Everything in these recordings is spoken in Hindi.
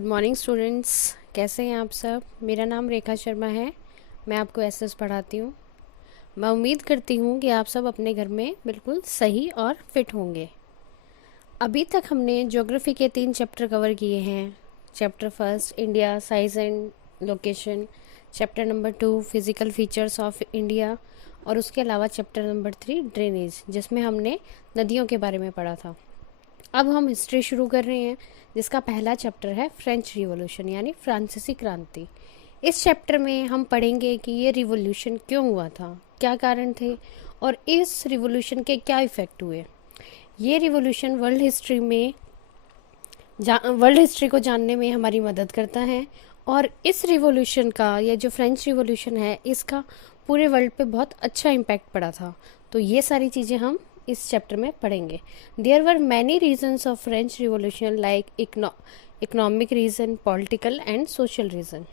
Good morning students. कैसे हैं आप सब। मेरा नाम रेखा शर्मा है। मैं आपको एसएस पढ़ाती हूँ। मैं उम्मीद करती हूँ कि आप सब अपने घर में बिल्कुल सही और फिट होंगे। अभी तक हमने ज्योग्राफी के 3 चैप्टर कवर किए हैं। Chapter first India size and location, chapter number 2 physical features of India, और उसके अलावा चैप्टर नंबर 3 ड्रेनेज, जिसमें हमने नदियों के बारे में पढ़ा था। अब हम हिस्ट्री शुरू कर रहे हैं, जिसका पहला चैप्टर है फ्रेंच रिवॉल्यूशन यानी फ्रांसीसी क्रांति। इस चैप्टर में हम पढ़ेंगे कि ये रिवॉल्यूशन क्यों हुआ था, क्या कारण थे और इस रिवॉल्यूशन के क्या इफ़ेक्ट हुए। ये रिवॉल्यूशन वर्ल्ड हिस्ट्री को जानने में हमारी मदद करता है, और इस रिवॉल्यूशन का, ये जो फ्रेंच रिवॉल्यूशन है, इसका पूरे वर्ल्ड पे बहुत अच्छा इम्पैक्ट पड़ा था। तो ये सारी चीज़ें हम इस चैप्टर में पढ़ेंगे। There were many reasons of French revolution like economic reason, political and social reason.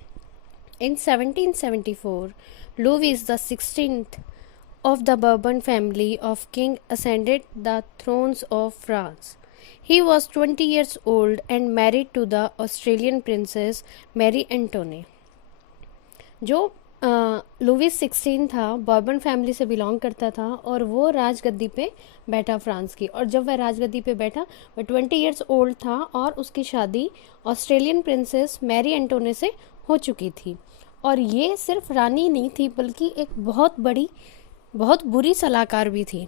In 1774, Louis XVI of the Bourbon family of king ascended the thrones of France. He was 20 years old and married to the Australian princess Marie Antoinette. जो लुइस 16 था, बॉर्बन फैमिली से बिलोंग करता था, और वो राजगद्दी पे बैठा फ्रांस की। और जब वह राजगद्दी पे बैठा, वह 20 ईयर्स ओल्ड था और उसकी शादी ऑस्ट्रेलियन प्रिंसेस मैरी एंटोने से हो चुकी थी। और ये सिर्फ रानी नहीं थी, बल्कि एक बहुत बुरी सलाहकार भी थी।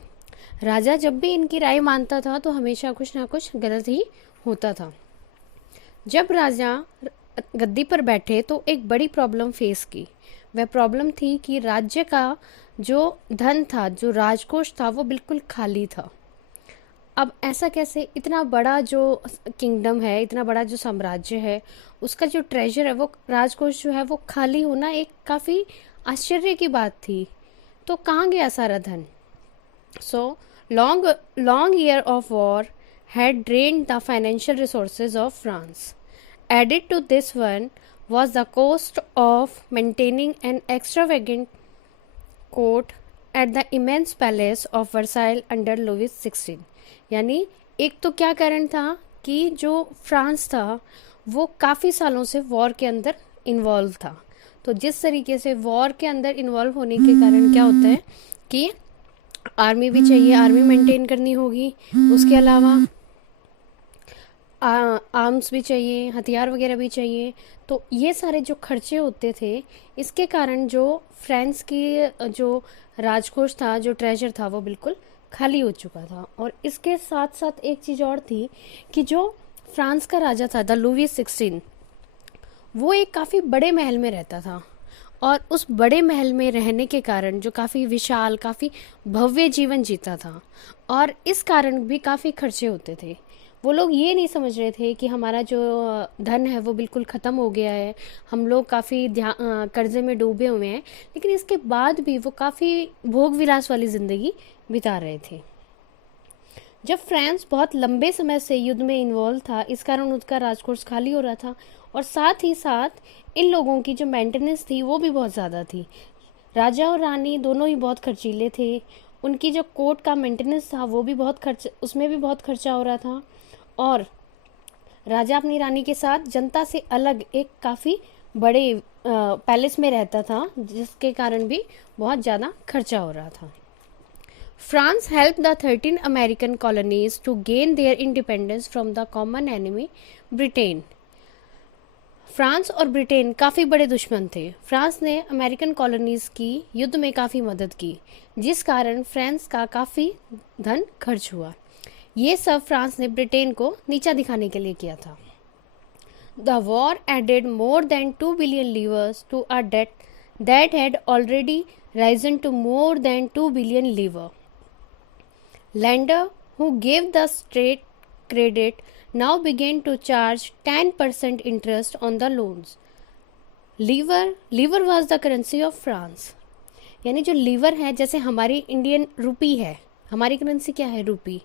राजा जब भी इनकी राय मानता था तो हमेशा कुछ ना कुछ गलत ही होता था। जब राजा गद्दी पर बैठे तो एक बड़ी प्रॉब्लम फेस की। वह प्रॉब्लम थी कि राज्य का जो धन था, जो राजकोष था, वो बिल्कुल खाली था। अब ऐसा कैसे, इतना बड़ा जो किंगडम है, इतना बड़ा जो साम्राज्य है, उसका जो ट्रेजर है, वो राजकोष जो है, वो खाली होना एक काफ़ी आश्चर्य की बात थी। तो कहाँ गया सारा धन। So long year of war had drained the financial resources of France. Added to this one was the cost of maintaining an extravagant court at the immense palace of Versailles under Louis XVI. यानी एक तो क्या कारण था कि जो फ्रांस था वो काफ़ी सालों से वॉर के अंदर इन्वॉल्व था। तो जिस तरीके से वॉर के अंदर इन्वॉल्व होने के कारण क्या होता है कि आर्मी भी चाहिए, आर्मी मेंटेन करनी होगी, उसके अलावा आर्म्स भी चाहिए, हथियार वगैरह भी चाहिए। तो ये सारे जो खर्चे होते थे, इसके कारण जो फ्रांस की जो राजकोष था, जो ट्रेजर था, वो बिल्कुल खाली हो चुका था। और इसके साथ साथ एक चीज़ और थी कि जो फ्रांस का राजा था, द लुइस 16, वो एक काफ़ी बड़े महल में रहता था। और उस बड़े महल में रहने के कारण जो काफ़ी विशाल, काफ़ी भव्य जीवन जीता था, और इस कारण भी काफ़ी खर्चे होते थे। वो लोग ये नहीं समझ रहे थे कि हमारा जो धन है वो बिल्कुल ख़त्म हो गया है, हम लोग काफ़ी कर्जे में डूबे हुए हैं, लेकिन इसके बाद भी वो काफ़ी भोग विलास वाली ज़िंदगी बिता रहे थे। जब फ्रांस बहुत लंबे समय से युद्ध में इन्वॉल्व था, इस कारण उसका राजकोष खाली हो रहा था, और साथ ही साथ इन लोगों की जो मेंटेनेंस थी वो भी बहुत ज़्यादा थी। राजा और रानी दोनों ही बहुत खर्चीले थे। उनकी जो कोर्ट का मेंटेनेंस था वो भी उसमें भी बहुत खर्चा हो रहा था। और राजा अपनी रानी के साथ जनता से अलग एक काफ़ी बड़े पैलेस में रहता था, जिसके कारण भी बहुत ज़्यादा खर्चा हो रहा था। France help the 13 American colonies to gain their independence from the common enemy Britain. France और ब्रिटेन काफ़ी बड़े दुश्मन थे। फ्रांस ने अमेरिकन कॉलोनीज़ की युद्ध में काफ़ी मदद की, जिस कारण फ्रांस का काफ़ी धन खर्च हुआ। ये सब फ्रांस ने ब्रिटेन को नीचा दिखाने के लिए किया था। The war added more than 2 billion livres to a debt that had already risen to more than 2 billion livre. Lender who gave the state credit now began to charge 10% interest on the loans. Livre was the currency of France. यानी जो लीवर है, जैसे हमारी इंडियन रुपी है, हमारी करेंसी क्या है, रुपी।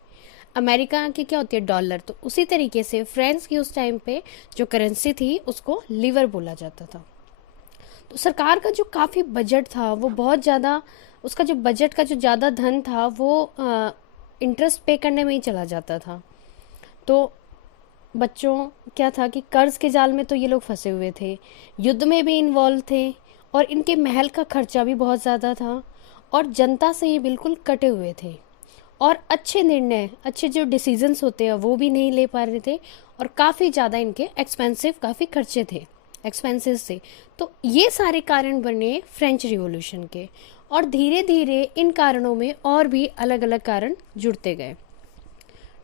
अमेरिका की क्या होती है, डॉलर। तो उसी तरीके से फ्रांस की उस टाइम पे जो करेंसी थी उसको लीवर बोला जाता था। तो सरकार का जो काफ़ी बजट था वो बहुत ज़्यादा, उसका जो बजट का जो ज़्यादा धन था वो इंटरेस्ट पे करने में ही चला जाता था। तो बच्चों क्या था कि कर्ज के जाल में तो ये लोग फंसे हुए थे, युद्ध में भी इन्वॉल्व थे, और इनके महल का खर्चा भी बहुत ज़्यादा था, और जनता से ये बिल्कुल कटे हुए थे, और अच्छे निर्णय, अच्छे जो डिसीजंस होते हैं वो भी नहीं ले पा रहे थे, और काफ़ी ज़्यादा इनके एक्सपेंसिव काफ़ी खर्चे थे, एक्सपेंसेस थे। तो ये सारे कारण बने फ्रेंच रिवॉल्यूशन के, और धीरे धीरे इन कारणों में और भी अलग अलग कारण जुड़ते गए।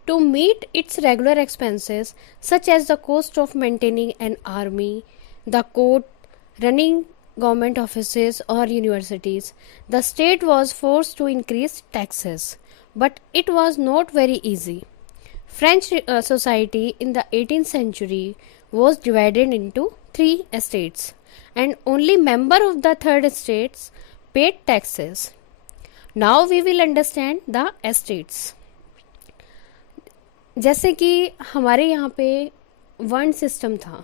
To meet its regular expenses, such as the cost of maintaining an army, the court, running government offices or universities, the state was forced to increase taxes. But it was not very easy. French society in the 18th century was divided into three estates, and only members of the third estates paid taxes. Now we will understand the estates. जैसे कि हमारे यहाँ पे वर्ण सिस्टम था,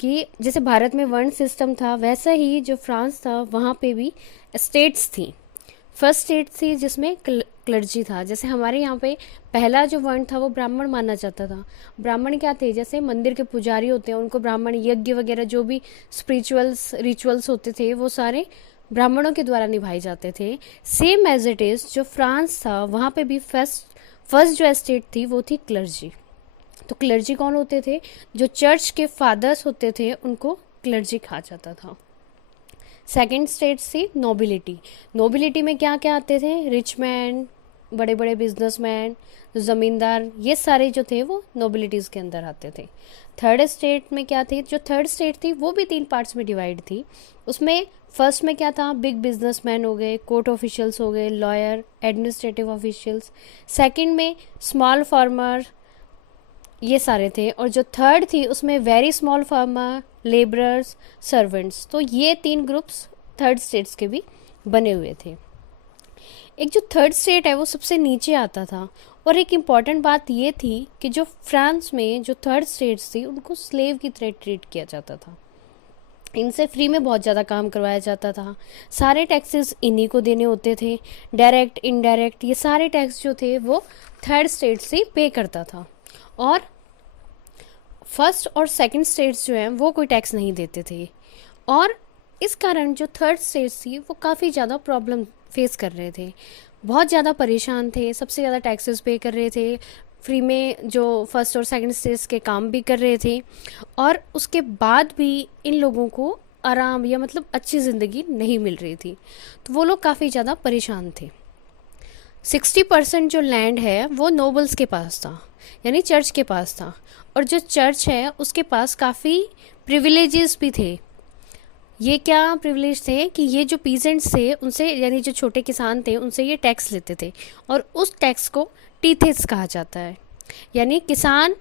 कि जैसे भारत में वर्ण सिस्टम था, वैसा ही जो फ्रांस था वहाँ पे भी स्टेट्स थी। फर्स्ट स्टेट थी जिसमें क्लर्जी था। जैसे हमारे यहाँ पे पहला जो वर्ण था वो ब्राह्मण माना जाता था। ब्राह्मण क्या थे, जैसे मंदिर के पुजारी होते हैं उनको ब्राह्मण, यज्ञ वगैरह जो भी स्पिरिचुअल्स रिचुअल्स होते थे वो सारे ब्राह्मणों के द्वारा निभाए जाते थे। सेम एज इट इज़ जो फ्रांस था वहाँ पे भी फर्स्ट जो एस्टेट थी वो थी क्लर्जी। तो क्लर्जी कौन होते थे, जो चर्च के फादर्स होते थे उनको क्लर्जी कहा जाता था। सेकंड स्टेट थी नोबिलिटी। नोबिलिटी में क्या क्या आते थे, रिच मैन, बड़े बड़े बिजनेसमैन, ज़मींदार, ये सारे जो थे वो नोबिलिटीज़ के अंदर आते थे। थर्ड स्टेट में क्या थी, जो थर्ड स्टेट थी वो भी 3 पार्ट्स में डिवाइड थी। उसमें फर्स्ट में क्या था, बिग बिजनेसमैन हो गए, कोर्ट ऑफिशियल्स हो गए, लॉयर, एडमिनिस्ट्रेटिव ऑफिशियल्स। सेकंड में स्मॉल फार्मर, ये सारे थे। और जो थर्ड थी उसमें very small farmer, labourers, servants. तो ये 3 ग्रुप्स थर्ड स्टेट्स के भी बने हुए थे। एक जो थर्ड स्टेट है वो सबसे नीचे आता था। और एक इम्पॉर्टेंट बात ये थी कि जो फ्रांस में जो थर्ड स्टेट्स थी उनको स्लेव की तरह ट्रीट किया जाता था। इनसे फ्री में बहुत ज़्यादा काम करवाया जाता था। सारे टैक्सेस इन्हीं को देने होते थे, डायरेक्ट, इनडायरेक्ट, ये सारे टैक्स जो थे वो थर्ड स्टेट से पे करता था। और फर्स्ट और सेकंड स्टेट्स जो हैं वो कोई टैक्स नहीं देते थे। और इस कारण जो थर्ड स्टेट्स थी वो काफ़ी ज़्यादा प्रॉब्लम फेस कर रहे थे, बहुत ज़्यादा परेशान थे, सबसे ज़्यादा टैक्सेस पे कर रहे थे, फ्री में जो फर्स्ट और सेकंड स्टेट्स के काम भी कर रहे थे, और उसके बाद भी इन लोगों को आराम या मतलब अच्छी ज़िंदगी नहीं मिल रही थी। तो वो लोग काफ़ी ज़्यादा परेशान थे। 60% जो लैंड है वो नोबल्स के पास था, यानी चर्च के पास था। और जो चर्च है उसके पास काफ़ी प्रिविलेजेस भी थे। ये क्या प्रिविलेज थे कि ये जो पीजेंट्स थे उनसे, यानी जो छोटे किसान थे उनसे ये टैक्स लेते थे, और उस टैक्स को टीथेस कहा जाता है। यानी किसान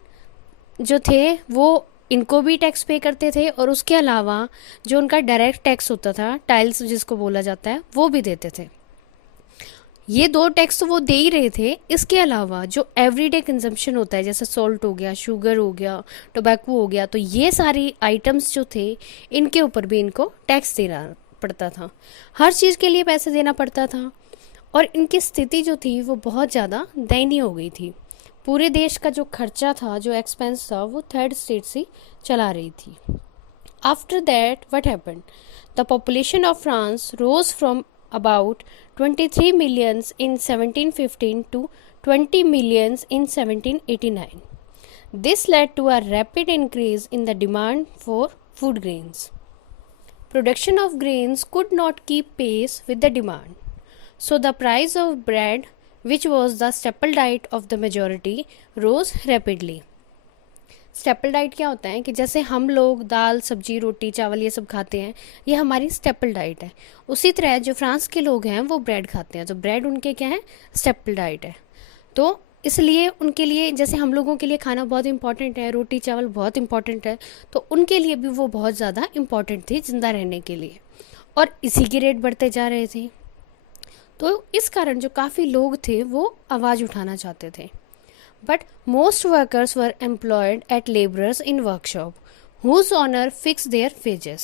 जो थे वो इनको भी टैक्स पे करते थे, और उसके अलावा जो उनका डायरेक्ट टैक्स होता था, टाइल्स जिसको बोला जाता है, वो भी देते थे। ये 2 टैक्स तो वो दे ही रहे थे। इसके अलावा जो एवरीडे कंजम्पशन होता है, जैसे सॉल्ट हो गया, शुगर हो गया, टोबैको हो गया, तो ये सारी आइटम्स जो थे इनके ऊपर भी इनको टैक्स देना पड़ता था। हर चीज़ के लिए पैसे देना पड़ता था। और इनकी स्थिति जो थी वो बहुत ज़्यादा दयनीय हो गई थी। पूरे देश का जो खर्चा था, जो एक्सपेंस था, वो थर्ड स्टेट से चला रही थी। After that what happened, the population of France rose from about 23 millions in 1715 to 20 millions in 1789. This led to a rapid increase in the demand for food grains. Production of grains could not keep pace with the demand, so the price of bread, which was the staple diet of the majority, rose rapidly. Staple diet क्या होता है कि जैसे हम लोग दाल, सब्जी, रोटी, चावल ये सब खाते हैं, ये हमारी स्टेपल डाइट है। उसी तरह जो फ्रांस के लोग हैं वो ब्रेड खाते हैं, तो ब्रेड उनके क्या है, स्टेपल डाइट है। तो इसलिए उनके लिए, जैसे हम लोगों के लिए खाना बहुत इंपॉर्टेंट है, रोटी चावल बहुत इंपॉर्टेंट है, तो उनके लिए भी वो बहुत ज़्यादा इंपॉर्टेंट थी जिंदा रहने के लिए। और इसी के रेट बढ़ते जा रहे थे। तो इस कारण जो काफ़ी लोग थे वो आवाज़ उठाना चाहते थे। But most workers were employed at laborers in workshop, whose owner fixed their wages.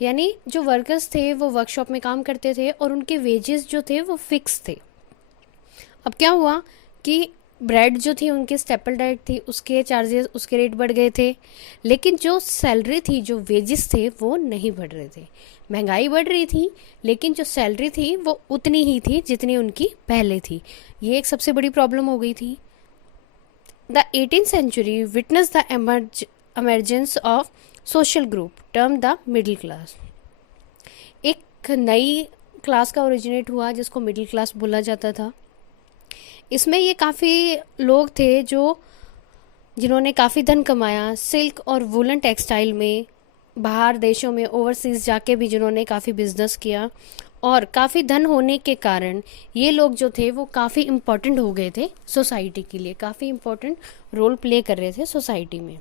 यानी जो वर्कर्स थे वो वर्कशॉप में काम करते थे और उनके वेजेस जो थे वो फिक्स थे। अब क्या हुआ कि ब्रेड जो थी उनकी स्टेपल डाइट थी, उसके चार्जेस, उसके रेट बढ़ गए थे, लेकिन जो सैलरी थी, जो वेजेस थे, वो नहीं बढ़ रहे थे। महंगाई बढ़ रही थी, लेकिन जो सैलरी थी वो उतनी ही थी जितनी उनकी पहले थी। ये एक सबसे बड़ी प्रॉब्लम हो गई थी। The 18th century witnessed the emergence of social group termed the middle class। एक नई क्लास का ओरिजिनेट हुआ जिसको मिडिल क्लास बोला जाता था। इसमें ये काफ़ी लोग थे जिन्होंने काफ़ी धन कमाया सिल्क और वूलन टेक्सटाइल में, बाहर देशों में ओवरसीज़ जाके भी जिन्होंने काफ़ी बिजनेस किया, और काफ़ी धन होने के कारण ये लोग जो थे वो काफ़ी इम्पोर्टेंट हो गए थे सोसाइटी के लिए, काफ़ी इम्पोर्टेंट रोल प्ले कर रहे थे सोसाइटी में।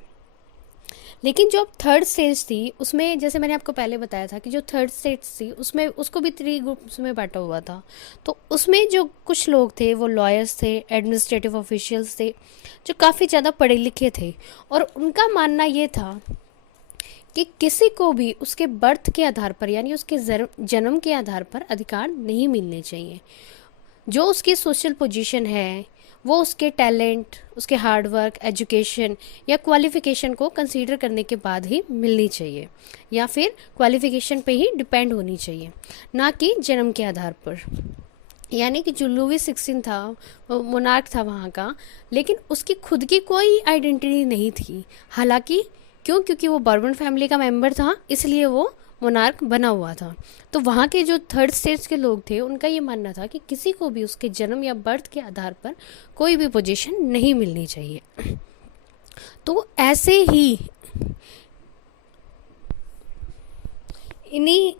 लेकिन जो थर्ड स्टेज थी उसमें, जैसे मैंने आपको पहले बताया था कि जो थर्ड स्टेज थी उसमें उसको भी 3 ग्रुप्स में बांटा हुआ था। तो उसमें जो कुछ लोग थे वो लॉयर्स थे, एडमिनिस्ट्रेटिव ऑफिशियल्स थे, जो काफ़ी ज़्यादा पढ़े लिखे थे, और उनका मानना ये था कि किसी को भी उसके बर्थ के आधार पर, यानी उसके जन्म के आधार पर अधिकार नहीं मिलने चाहिए। जो उसकी सोशल पोजीशन है वो उसके टैलेंट, उसके हार्डवर्क, एजुकेशन या क्वालिफिकेशन को कंसीडर करने के बाद ही मिलनी चाहिए, या फिर क्वालिफिकेशन पे ही डिपेंड होनी चाहिए, ना कि जन्म के आधार पर। यानी कि जो लुई 16 था, वो मोनार्क था वहाँ का, लेकिन उसकी खुद की कोई आइडेंटिटी नहीं थी। हालांकि क्योंकि वो बर्बन फैमिली का मेंबर था, इसलिए वो मोनार्क बना हुआ था। तो वहाँ के जो थर्ड स्टेज के लोग थे उनका ये मानना था कि किसी को भी उसके जन्म या बर्थ के आधार पर कोई भी पोजीशन नहीं मिलनी चाहिए। तो ऐसे ही इन्हीं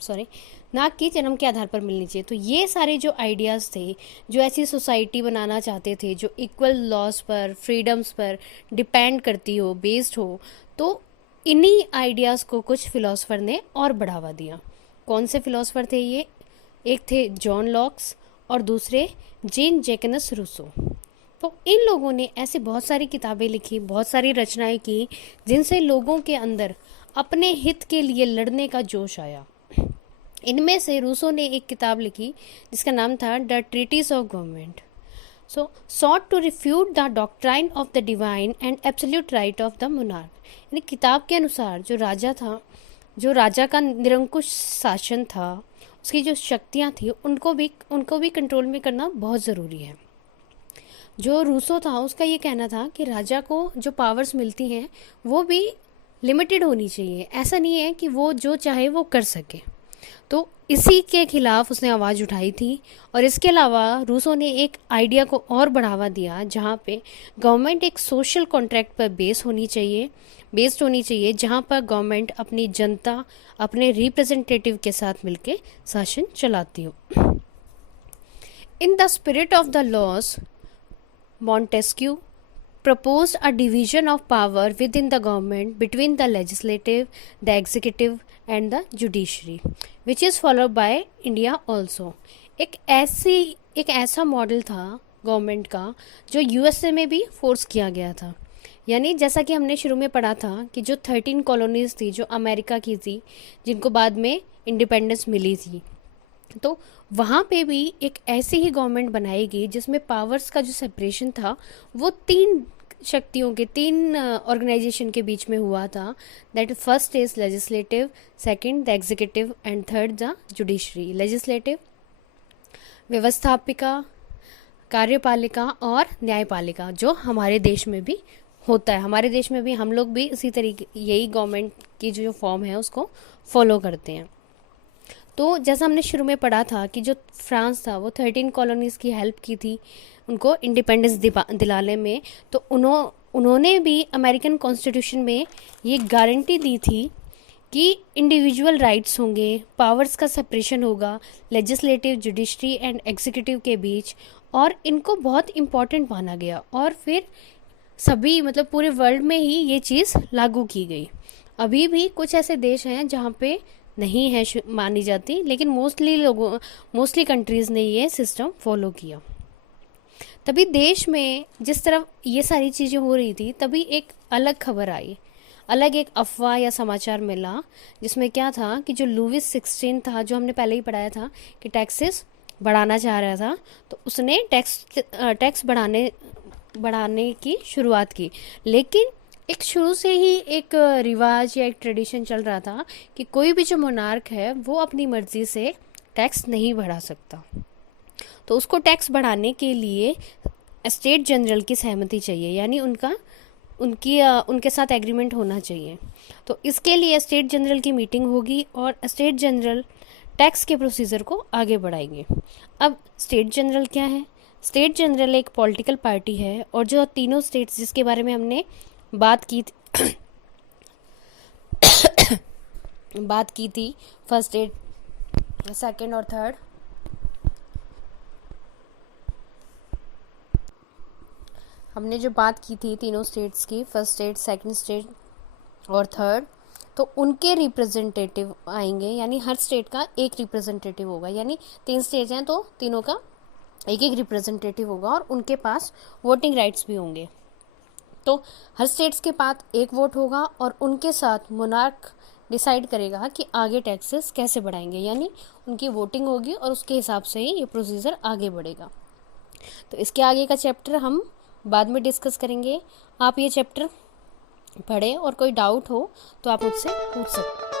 सॉरी, ना कि जन्म के आधार पर मिलनी चाहिए। तो ये सारे जो आइडियाज़ थे, जो ऐसी सोसाइटी बनाना चाहते थे जो इक्वल लॉज पर, फ्रीडम्स पर डिपेंड करती हो, बेस्ड हो, तो इन्हीं आइडियाज़ को कुछ फिलोसफर ने और बढ़ावा दिया। कौन से फिलोसफर थे ये? एक थे जॉन लॉक्स और दूसरे जीन जैकनस रूसो। तो इन लोगों ने ऐसे बहुत सारी किताबें लिखी, बहुत सारी रचनाएं की, जिनसे लोगों के अंदर अपने हित के लिए लड़ने का जोश आया। इनमें से रूसो ने एक किताब लिखी जिसका नाम था the treatise of government. So sought to refute the doctrine of the divine and absolute right of the monarch. यानी किताब के अनुसार जो राजा था, जो राजा का निरंकुश शासन था, उसकी जो शक्तियाँ थी उनको भी कंट्रोल में करना बहुत ज़रूरी है। जो रूसो था उसका ये कहना था कि राजा को जो पावर्स मिलती हैं वो भी लिमिटेड होनी चाहिए, ऐसा नहीं है कि वो जो चाहे वो कर सके। तो इसी के खिलाफ उसने आवाज़ उठाई थी। और इसके अलावा रूसो ने एक आइडिया को और बढ़ावा दिया जहाँ पे गवर्नमेंट एक सोशल कॉन्ट्रैक्ट पर बेस्ड होनी चाहिए, जहाँ पर गवर्नमेंट अपनी जनता, अपने रिप्रेजेंटेटिव के साथ मिलकर शासन चलाती हो। In the spirit of the laws, Montesquieu proposed a division of power within the government between the legislative, the executive and the judiciary, which is followed by India also। एक ऐसा मॉडल था गवर्नमेंट का जो यूएसए में भी फोर्स किया गया था। यानी जैसा कि हमने शुरू में पढ़ा था कि जो 13 कॉलोनीज थी जो अमेरिका की थी, जिनको बाद में इंडिपेंडेंस मिली थी, तो वहाँ पे भी एक ऐसी ही गवर्नमेंट बनाएगी जिसमें पावर्स का जो सेपरेशन था वो 3 शक्तियों के, 3 ऑर्गेनाइजेशन के बीच में हुआ था। That first is legislative, second the executive and third the judiciary. Legislative व्यवस्थापिका, कार्यपालिका और न्यायपालिका, जो हमारे देश में भी होता है। हमारे देश में भी हम लोग भी इसी तरीके, यही गवर्नमेंट की जो फॉर्म है उसको फॉलो करते हैं। तो जैसा हमने शुरू में पढ़ा था कि जो फ्रांस था वो 13 कॉलोनीज़ की हेल्प की थी उनको इंडिपेंडेंस दिलाने में। तो उन्होंने भी अमेरिकन कॉन्स्टिट्यूशन में ये गारंटी दी थी कि इंडिविजुअल राइट्स होंगे, पावर्स का सेपरेशन होगा लेजिस्लेटिव, जुडिशरी एंड एग्जीक्यूटिव के बीच, और इनको बहुत इम्पॉर्टेंट माना गया। और फिर सभी, मतलब पूरे वर्ल्ड में ही ये चीज़ लागू की गई। अभी भी कुछ ऐसे देश हैं जहाँ पे नहीं है मानी जाती, लेकिन मोस्टली कंट्रीज़ ने ये सिस्टम फॉलो किया। तभी देश में जिस तरफ ये सारी चीज़ें हो रही थी, तभी एक अलग खबर आई, अलग एक अफवाह या समाचार मिला, जिसमें क्या था कि जो लुई 16 था, जो हमने पहले ही पढ़ाया था कि टैक्सेस बढ़ाना चाह रहा था, तो उसने टैक्स बढ़ाने की शुरुआत की। लेकिन एक शुरू से ही एक रिवाज या एक ट्रेडिशन चल रहा था कि कोई भी जो मोनार्क है वो अपनी मर्जी से टैक्स नहीं बढ़ा सकता। तो उसको टैक्स बढ़ाने के लिए स्टेट जनरल की सहमति चाहिए, यानी उनके साथ एग्रीमेंट होना चाहिए। तो इसके लिए स्टेट जनरल की मीटिंग होगी और स्टेट जनरल टैक्स के प्रोसीजर को आगे बढ़ाएंगे। अब स्टेट जनरल क्या है? स्टेट जनरल एक पॉलिटिकल पार्टी है, और जो तीनों स्टेट्स जिसके बारे में हमने बात की थी फर्स्ट स्टेट, सेकंड और थर्ड, हमने जो बात की थी तीनों स्टेट्स की, फर्स्ट स्टेट, सेकंड स्टेट और थर्ड, तो उनके रिप्रेजेंटेटिव आएंगे, यानी हर स्टेट का एक रिप्रेजेंटेटिव होगा। यानी 3 स्टेट हैं तो तीनों का एक एक रिप्रेजेंटेटिव होगा और उनके पास वोटिंग राइट्स भी होंगे। तो हर स्टेट्स के पास एक वोट होगा और उनके साथ मोनार्क डिसाइड करेगा कि आगे टैक्सेस कैसे बढ़ाएंगे, यानी उनकी वोटिंग होगी और उसके हिसाब से ही ये प्रोसीजर आगे बढ़ेगा। तो इसके आगे का चैप्टर हम बाद में डिस्कस करेंगे। आप ये चैप्टर पढ़ें और कोई डाउट हो तो आप मुझसे पूछ सकते हैं।